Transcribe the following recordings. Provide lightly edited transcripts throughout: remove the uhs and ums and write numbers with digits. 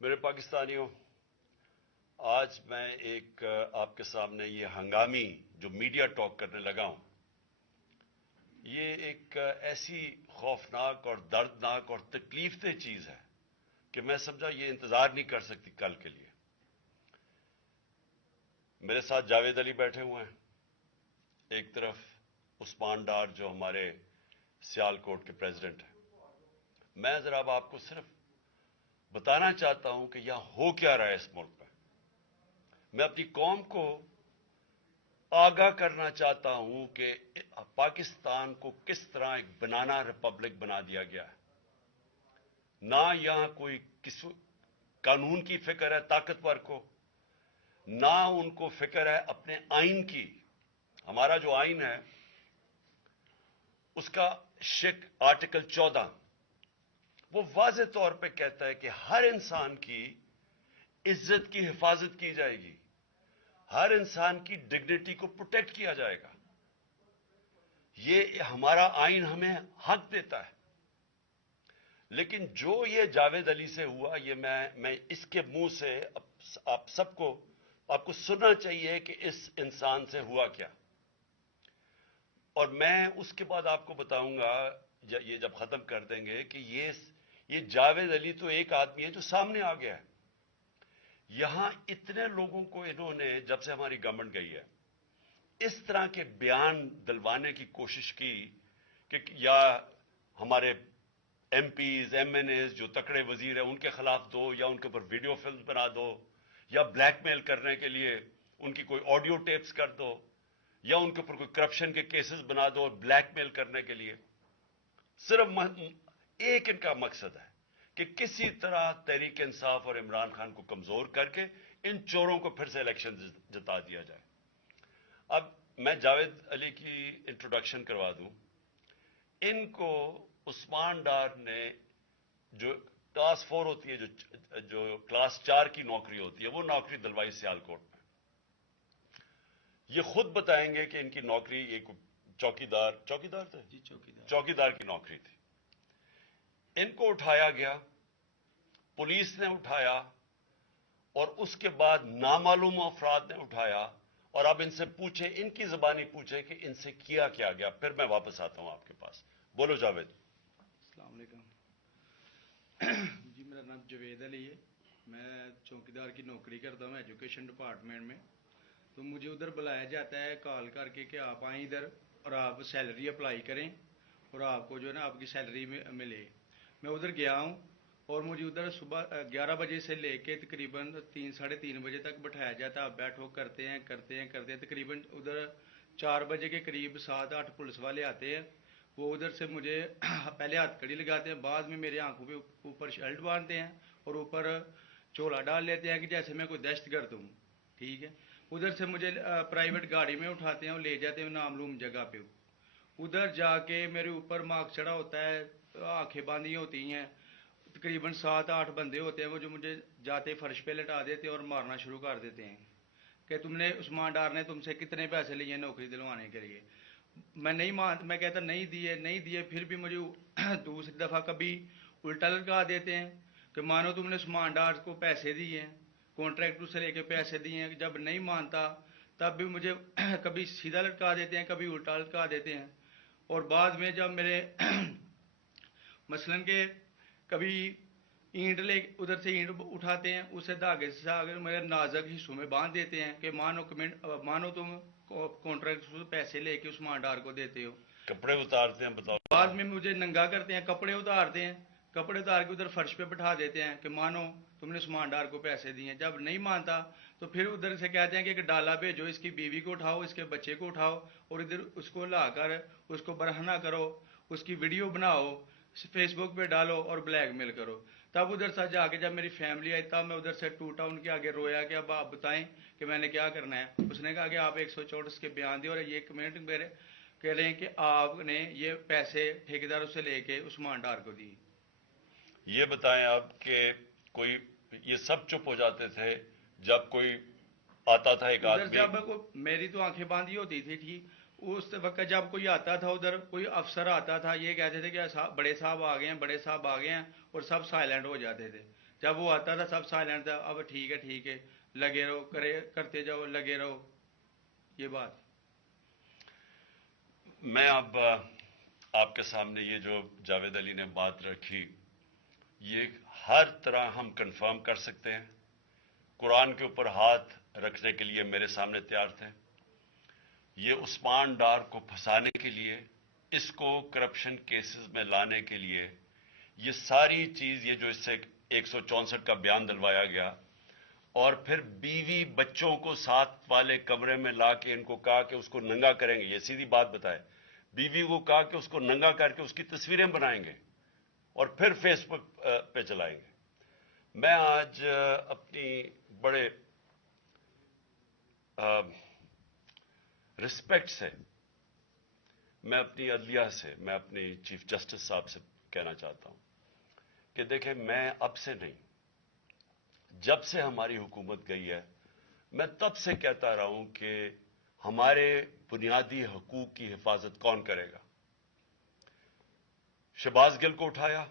میرے پاکستانیوں، آج میں ایک آپ کے سامنے یہ ہنگامی جو میڈیا ٹاک کرنے لگا ہوں، یہ ایک ایسی خوفناک اور دردناک اور تکلیف دہ چیز ہے کہ میں سمجھا یہ انتظار نہیں کر سکتی کل کے لیے۔ میرے ساتھ جاوید علی بیٹھے ہوئے ہیں، ایک طرف عثمان ڈار جو ہمارے سیال کوٹ کے پریزیڈنٹ ہیں۔ میں ذرا اب آپ کو صرف بتانا چاہتا ہوں کہ یہاں ہو کیا رہا ہے اس ملک میں۔ میں اپنی قوم کو آگاہ کرنا چاہتا ہوں کہ پاکستان کو کس طرح ایک بنانا ریپبلک بنا دیا گیا ہے۔ نہ یہاں کوئی قانون کی فکر ہے طاقتور کو، نہ ان کو فکر ہے اپنے آئین کی۔ ہمارا جو آئین ہے اس کا آرٹیکل 14 وہ واضح طور پہ کہتا ہے کہ ہر انسان کی عزت کی حفاظت کی جائے گی، ہر انسان کی ڈگنیٹی کو پروٹیکٹ کیا جائے گا۔ یہ ہمارا آئین ہمیں حق دیتا ہے۔ لیکن جو یہ جاوید علی سے ہوا، یہ میں اس کے منہ سے آپ کو سننا چاہیے کہ اس انسان سے ہوا کیا، اور میں اس کے بعد آپ کو بتاؤں گا یہ جب ختم کر دیں گے کہ یہ جاوید علی تو ایک آدمی ہے جو سامنے آ گیا ہے۔ یہاں اتنے لوگوں کو انہوں نے جب سے ہماری گورنمنٹ گئی ہے اس طرح کے بیان دلوانے کی کوشش کی کہ یا ہمارے MPs MNAs جو تکڑے وزیر ہیں ان کے خلاف دو، یا ان کے اوپر ویڈیو فلم بنا دو، یا بلیک میل کرنے کے لیے ان کی کوئی آڈیو ٹیپس کر دو، یا ان کے اوپر کوئی کرپشن کے کیسز بنا دو بلیک میل کرنے کے لیے۔ صرف ایک ان کا مقصد ہے کہ کسی طرح تحریک انصاف اور عمران خان کو کمزور کر کے ان چوروں کو پھر سے الیکشن جتا دیا جائے۔ اب میں جاوید علی کی انٹروڈکشن کروا دوں۔ ان کو عثمان ڈار نے جو کلاس 4 ہوتی ہے، جو کلاس 4 کی نوکری ہوتی ہے، وہ نوکری دلوائی سیالکوٹ میں۔ یہ خود بتائیں گے کہ ان کی نوکری ایک چوکیدار تھے؟ جی چوکیدار چوکیدار کی نوکری تھی۔ ان کو اٹھایا گیا، پولیس نے اٹھایا، اور اس کے بعد نامعلوم افراد نے اٹھایا، اور اب ان سے پوچھے، ان کی زبانی پوچھے کہ ان سے کیا گیا۔ پھر میں واپس آتا ہوں آپ کے پاس۔ بولو جاوید۔ السلام علیکم جی، میرا نام جاوید علی ہے، میں چوکیدار کی نوکری کرتا ہوں ایجوکیشن ڈپارٹمنٹ میں۔ تو مجھے ادھر بلایا جاتا ہے کال کر کے کہ آپ آئیں ادھر اور آپ سیلری اپلائی کریں اور آپ کو جو ہے نا آپ کی سیلری ملے۔ میں ادھر گیا ہوں اور مجھے ادھر صبح 11 بجے سے لے کے تقریباً 3-3:30 بجے تک بٹھایا جاتا ہے۔ آپ بیٹھو، کرتے ہیں تقریباً ادھر 4 بجے کے قریب 7-8 پولیس والے آتے ہیں۔ وہ ادھر سے مجھے پہلے ہاتھ کڑی لگاتے ہیں، بعد میں میرے آنکھوں پہ اوپر شرٹ باندھتے ہیں اور اوپر چولا ڈال لیتے ہیں کہ جیسے میں کوئی دہشت گرد ہوں، ٹھیک ہے۔ ادھر سے مجھے پرائیویٹ گاڑی میں اٹھاتے ہیں اور لے جاتے ہیں نامعلوم جگہ پہ۔ ادھر جا کے میرے اوپر مارک چڑھا ہوتا ہے، آنکھیں باندھی ہوتی ہیں، تقریباً 7-8 بندے ہوتے ہیں وہ جو مجھے جاتے فرش پہ لٹا دیتے ہیں اور مارنا شروع کر دیتے ہیں کہ تم نے عثمان ڈار نے تم سے کتنے پیسے لیے نوکری دلوانے کے لیے۔ میں کہتا نہیں دیے، پھر بھی مجھے دوسری دفعہ کبھی الٹا لٹکا دیتے ہیں کہ مانو تم نے عثمان ڈار کو پیسے دیے ہیں، کانٹریکٹر سے لے کے پیسے دیے ہیں۔ جب نہیں مانتا تب بھی مجھے کبھی سیدھا لٹکا دیتے ہیں، کبھی الٹا لٹکا دیتے ہیں۔ اور بعد میں جب میرے مثلاً کہ کبھی اینٹ ادھر سے اینٹ اٹھاتے ہیں، اسے دھاگے سے میرے نازک حصوں میں باندھ دیتے ہیں کہ مانو تم کانٹریکٹر سے پیسے لے کے عثمان ڈار کو دیتے ہو۔ کپڑے اتارتے ہیں، بتاؤ۔ بعد میں مجھے ننگا کرتے ہیں، کپڑے اتارتے ہیں، کپڑے اتار کے ادھر فرش پہ بٹھا دیتے ہیں کہ مانو تم نے عثمان ڈار کو پیسے دیے ہیں۔ جب نہیں مانتا تو پھر ادھر سے کہتے ہیں کہ ایک ڈالا بھیجو، اس کی بیوی کو اٹھاؤ، اس کے بچے کو اٹھاؤ اور ادھر اس کو لا کر اس کو برہنہ کرو، اس کی ویڈیو بناؤ، فیس بک پہ ڈالو اور بلیک میل کرو۔ تب ادھر سے جا کے جب میری فیملی آئی تب میں ادھر سے ٹوٹا، ان کے آگے رویا کہ اب آپ بتائیں کہ میں نے کیا کرنا ہے۔ اس نے کہا کہ آپ 134 کے بیان دیں اور یہ کمنٹ میرے کہہ رہے ہیں کہ آپ نے یہ پیسے ٹھیکیداروں سے لے کے عثمان ڈار کو دی۔ یہ بتائیں آپ کہ کوئی یہ سب چپ ہو جاتے تھے جب کوئی آتا تھا ایک ادھر آدمی؟ جب میری تو آنکھیں باندھی ہوتی تھی، ٹھیک، اس وقت جب کوئی آتا تھا ادھر، کوئی افسر آتا تھا، یہ کہتے تھے کہ بڑے صاحب آ گئے ہیں، بڑے صاحب آ گئے ہیں، اور سب سائلنٹ ہو جاتے تھے۔ جب وہ آتا تھا سب سائلنٹ تھا، اب ٹھیک ہے لگے رہو، کرتے جاؤ، لگے رہو، یہ بات. میں اب آپ کے سامنے یہ جو جاوید علی نے بات رکھی، یہ ہر طرح ہم کنفرم کر سکتے ہیں. قرآن کے اوپر ہاتھ رکھنے کے لیے میرے سامنے تیار تھے. یہ عثمان ڈار کو پھنسانے کے لیے، اس کو کرپشن کیسز میں لانے کے لیے، یہ ساری چیز، یہ جو اس سے 164 کا بیان دلوایا گیا، اور پھر بیوی بچوں کو ساتھ والے کمرے میں لا کے ان کو کہا کہ اس کو ننگا کریں گے. یہ سیدھی بات بتائے، بیوی کو کہا کہ اس کو ننگا کر کے اس کی تصویریں بنائیں گے اور پھر فیس بک پہ چلائیں گے. میں آج اپنی بڑے رسپیکٹ سے، میں اپنی عدلیہ سے، میں اپنی چیف جسٹس صاحب سے کہنا چاہتا ہوں کہ دیکھیں، میں اب سے نہیں، جب سے ہماری حکومت گئی ہے، میں تب سے کہتا رہا ہوں کہ ہمارے بنیادی حقوق کی حفاظت کون کرے گا. شہباز گل کو اٹھایا،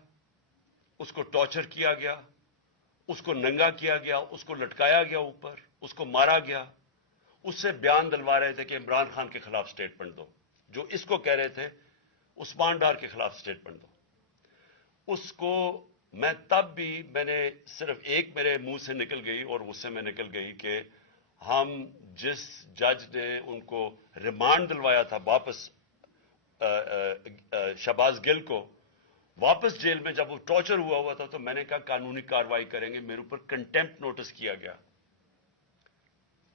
اس کو ٹارچر کیا گیا، اس کو ننگا کیا گیا، اس کو لٹکایا گیا اوپر، اس کو مارا گیا. اس سے بیان دلوا رہے تھے کہ عمران خان کے خلاف سٹیٹمنٹ دو، جو اس کو کہہ رہے تھے عثمان ڈار کے خلاف سٹیٹمنٹ دو. اس کو میں تب بھی، میں نے صرف ایک میرے منہ سے نکل گئی اور غصے میں نکل گئی کہ ہم جس جج نے ان کو ریمانڈ دلوایا تھا واپس، شہباز گل کو واپس جیل میں، جب وہ ٹارچر ہوا تھا، تو میں نے کہا قانونی کارروائی کریں گے. میرے اوپر کنٹیمپٹ نوٹس کیا گیا،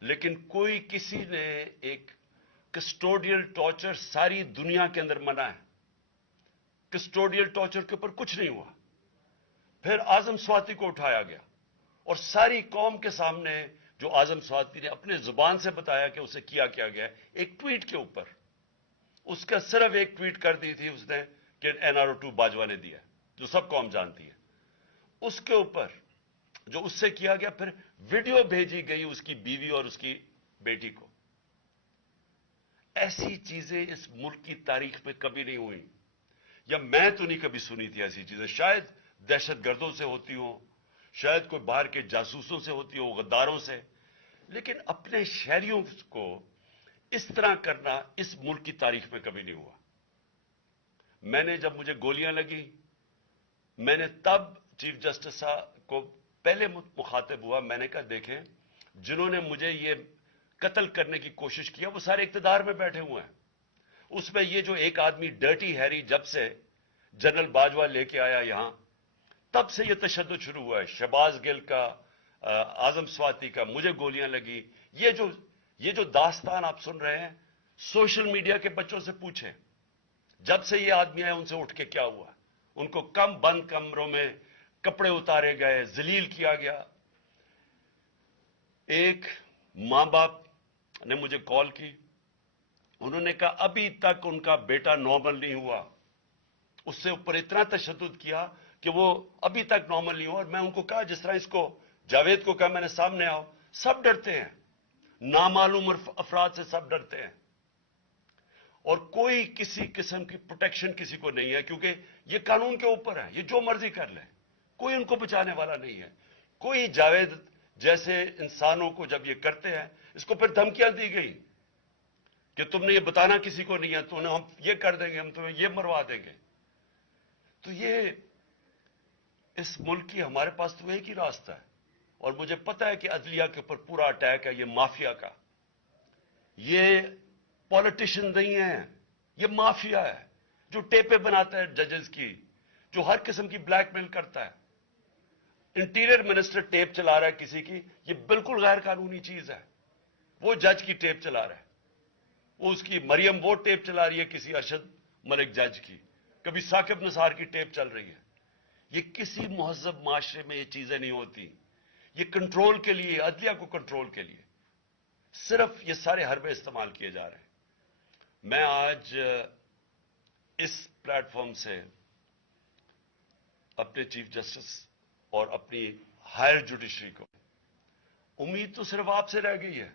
لیکن کوئی کسی نے ایک کسٹوڈیل ٹارچر ساری دنیا کے اندر منع ہے، کسٹوڈیل ٹارچر کے اوپر کچھ نہیں ہوا. پھر اعظم سواتی کو اٹھایا گیا اور ساری قوم کے سامنے جو اعظم سواتی نے اپنے زبان سے بتایا کہ اسے کیا گیا، ایک ٹویٹ کے اوپر، اس کا صرف ایک ٹویٹ کر دی تھی اس نے کہ NRO2 باجوہ نے دیا، جو سب قوم جانتی ہے. اس کے اوپر جو اس سے کیا گیا، پھر ویڈیو بھیجی گئی اس کی بیوی اور اس کی بیٹی کو. ایسی چیزیں اس ملک کی تاریخ میں کبھی نہیں ہوئی، یا میں تو نہیں کبھی سنی تھی ایسی چیزیں. شاید دہشت گردوں سے ہوتی ہوں، شاید کوئی باہر کے جاسوسوں سے ہوتی ہو، غداروں سے، لیکن اپنے شہریوں کو اس طرح کرنا اس ملک کی تاریخ میں کبھی نہیں ہوا. میں نے، جب مجھے گولیاں لگی، میں نے تب چیف جسٹس صاحب کو پہلے مخاطب ہوا. میں نے کہا دیکھیں، جنہوں نے مجھے یہ قتل کرنے کی کوشش کیا وہ سارے اقتدار میں بیٹھے ہوئے ہیں. اس میں یہ جو ایک آدمی ڈرٹی ہیری، جب سے جنرل باجوہ لے کے آیا یہاں، تب سے یہ تشدد شروع ہوا ہے. شہباز گل کا، اعظم سواتی کا، مجھے گولیاں لگی. یہ جو داستان آپ سن رہے ہیں، سوشل میڈیا کے بچوں سے پوچھیں، جب سے یہ آدمی آئے ان سے اٹھ کے کیا ہوا. ان کو بند کمروں میں کپڑے اتارے گئے، ذلیل کیا گیا. ایک ماں باپ نے مجھے کال کی، انہوں نے کہا ابھی تک ان کا بیٹا نارمل نہیں ہوا. اس سے اوپر اتنا تشدد کیا کہ وہ ابھی تک نارمل نہیں ہوا. اور میں ان کو کہا، جس طرح اس کو جاوید کو کہا میں نے سامنے آؤ، سب ڈرتے ہیں، نامعلوم افراد سے سب ڈرتے ہیں، اور کوئی کسی قسم کی پروٹیکشن کسی کو نہیں ہے، کیونکہ یہ قانون کے اوپر ہے، یہ جو مرضی کر لے، کوئی ان کو بچانے والا نہیں ہے. کوئی جاوید جیسے انسانوں کو جب یہ کرتے ہیں، اس کو پھر دھمکیاں دی گئی کہ تم نے یہ بتانا کسی کو نہیں ہے، تو ہم یہ کر دیں گے، ہم تمہیں یہ مروا دیں گے. تو یہ اس ملک کی، ہمارے پاس تو ایک ہی راستہ ہے، اور مجھے پتا ہے کہ عدلیہ کے اوپر پورا اٹیک ہے، یہ مافیا کا. یہ پولیٹیشین نہیں ہے، یہ مافیا ہے جو ٹیپیں بناتا ہے ججز کی، جو ہر قسم کی بلیک میل کرتا ہے. انٹیریئر منسٹر ٹیپ چلا رہا ہے کسی کی، یہ بالکل غیر قانونی چیز ہے. وہ جج کی ٹیپ چلا رہا ہے، وہ اس کی مریم وہ ٹیپ چلا رہی ہے کسی ارشد ملک جج کی، کبھی ثاقب نثار کی ٹیپ چل رہی ہے. یہ کسی مہذب معاشرے میں یہ چیزیں نہیں ہوتی. یہ کنٹرول کے لیے، عدلیہ کو کنٹرول کے لیے صرف یہ سارے حربے استعمال کیے جا رہے ہیں. میں آج اس پلیٹ فارم سے اپنے چیف جسٹس اور اپنی ہائر جوڈیشری کو، امید تو صرف آپ سے رہ گئی ہے.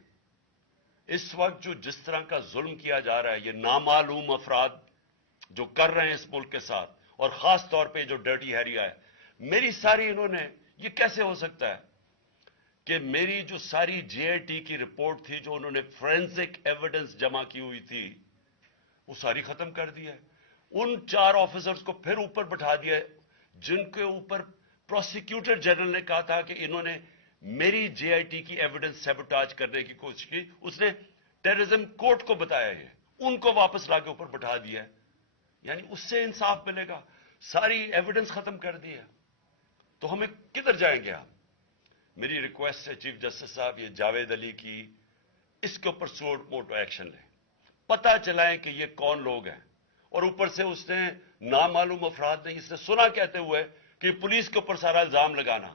اس وقت جو جس طرح کا ظلم کیا جا رہا ہے، یہ نامعلوم افراد جو کر رہے ہیں اس ملک کے ساتھ، اور خاص طور پہ جو ڈرٹی ہیری ہے، میری ساری انہوں نے یہ کیسے ہو سکتا ہے کہ میری جو ساری جے آئی ٹی کی رپورٹ تھی جو انہوں نے فورینسک ایویڈنس جمع کی ہوئی تھی وہ ساری ختم کر دی ہے. ان 4 آفیسرز کو پھر اوپر بٹھا دیا جن کے اوپر پروسیکیوٹر جنرل نے کہا تھا کہ انہوں نے میری جے آئی ٹی کی ایویڈنس سیبوٹاج کرنے کی کوشش کی. اس نے ٹیررزم کورٹ کو بتایا یہ، ان کو واپس لا کے اوپر بٹھا دیا ہے. یعنی اس سے انصاف ملے گا؟ ساری ایویڈنس ختم کر دی ہے. تو ہمیں کدھر جائیں گے ہم؟ میری ریکویسٹ ہے چیف جسٹس صاحب، یہ جاوید علی کی اس کے اوپر موٹو ایکشن لیں، پتہ چلائیں کہ یہ کون لوگ ہیں. اور اوپر سے اس نے نامعلوم افراد نے اس نے سنا کہتے ہوئے کہ پولیس کے اوپر سارا الزام لگانا،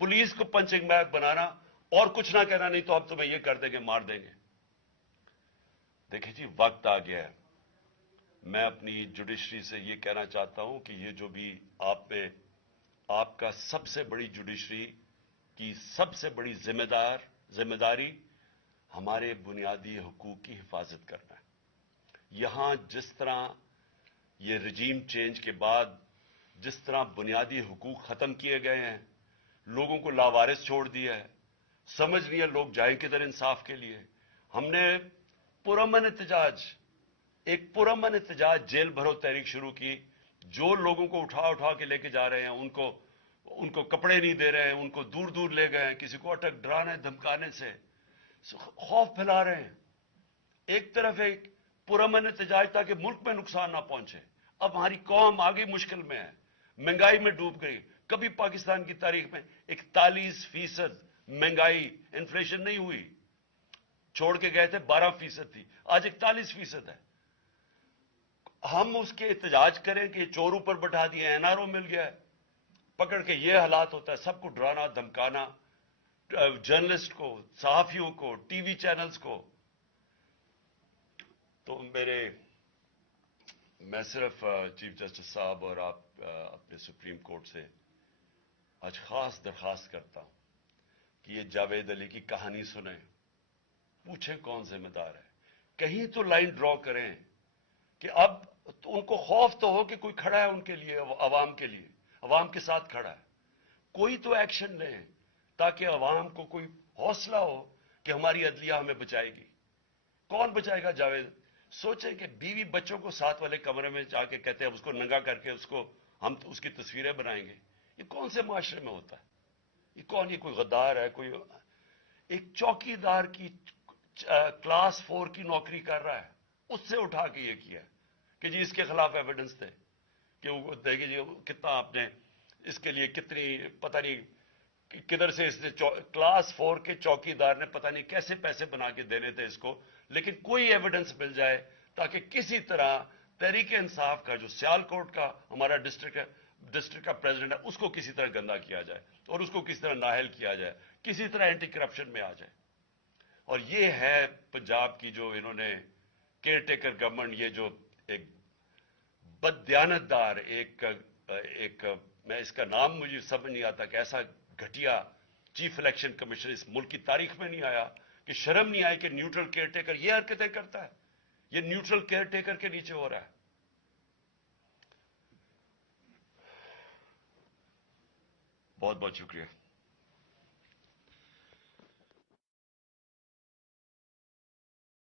پولیس کو پنچنگ بیگ بنانا اور کچھ نہ کہنا، نہیں تو ہم تمہیں یہ کر دیں گے، مار دیں گے. دیکھیں جی، وقت آ گیا ہے. میں اپنی جوڈیشری سے یہ کہنا چاہتا ہوں کہ یہ جو بھی آپ کا سب سے بڑی جوڈیشری کی سب سے بڑی ذمہ داری ہمارے بنیادی حقوق کی حفاظت کرنا ہے. یہاں جس طرح یہ رجیم چینج کے بعد جس طرح بنیادی حقوق ختم کیے گئے ہیں، لوگوں کو لاوارث چھوڑ دیا ہے، سمجھ نہیں ہے لوگ جائیں کدھر انصاف کے لیے. ہم نے ایک پرامن احتجاج جیل بھرو تحریک شروع کی. جو لوگوں کو اٹھا کے لے کے جا رہے ہیں، ان کو کپڑے نہیں دے رہے ہیں، ان کو دور دور لے گئے ہیں، کسی کو اٹک ڈرانے دھمکانے سے خوف پھیلا رہے ہیں. ایک طرف ایک پرامن احتجاج تاکہ ملک میں نقصان نہ پہنچے. اب ہماری قوم آگے مشکل میں ہے، مہنگائی میں ڈوب گئی. کبھی پاکستان کی تاریخ میں 41% مہنگائی انفلیشن نہیں ہوئی. چھوڑ کے گئے تھے 12% تھی، آج 41% ہے. ہم اس کے احتجاج کریں کہ چور اوپر بٹھا دیے، این آر او مل گیا ہے، پکڑ کے یہ حالات ہوتا ہے. سب کو ڈرانا دھمکانا، جرنلسٹ کو، صحافیوں کو، ٹی وی چینلز کو. تو میں صرف چیف جسٹس صاحب اور آپ اپنے سپریم کورٹ سے آج خاص درخواست کرتا ہوں کہ یہ جاوید علی کی کہانی سنیں، پوچھیں کون ذمہ دار ہے. کہیں تو لائن ڈرا کریں کہ اب ان کو خوف تو ہو کہ کوئی کھڑا ہے ان کے لیے، عوام کے لیے، عوام کے ساتھ کھڑا ہے. کوئی تو ایکشن لیں تاکہ عوام کو کوئی حوصلہ ہو کہ ہماری عدلیہ ہمیں بچائے گی. کون بچائے گا جاوید؟ سوچیں کہ بیوی بچوں کو ساتھ والے کمرے میں جا کے کہتے ہیں اس کو ننگا کر کے ہم اس کی تصویریں بنائیں گے. یہ کون سے معاشرے میں ہوتا ہے؟ یہ کوئی غدار ہے؟ کوئی ایک چوکی دار کی کلاس 4 کی نوکری کر رہا ہے، اس سے اٹھا کے یہ کیا کہ جی اس کے خلاف ایویڈنس دے کہ وہ دیکھیں جی کتنا آپ نے اس کے لیے کتنی پتہ نہیں کدھر سے اس نے کلاس 4 کے چوکی دار نے پتہ نہیں کیسے پیسے بنا کے دینے تھے اس کو. لیکن کوئی ایویڈنس مل جائے تاکہ کسی طرح تحریک انصاف کا جو سیال کوٹ کا ہمارا ڈسٹرکٹ کا پریزیڈنٹ ہے اس کو کسی طرح گندا کیا جائے اور اس کو کسی طرح نااہل کیا جائے، کسی طرح اینٹی کرپشن میں آ جائے. اور یہ ہے پنجاب کی جو انہوں نے کیئر ٹیکر گورنمنٹ، یہ جو ایک بددیانت دار ایک میں اس کا نام مجھے سمجھ نہیں آتا کہ ایسا گھٹیا چیف الیکشن کمیشن اس ملک کی تاریخ میں نہیں آیا کہ شرم نہیں آئی کہ نیوٹرل کیئر ٹیکر یہ حرکتیں کرتا ہے. یہ نیوٹرل کیئر ٹیکر کے نیچے ہو رہا ہے. بہت بہت شکریہ.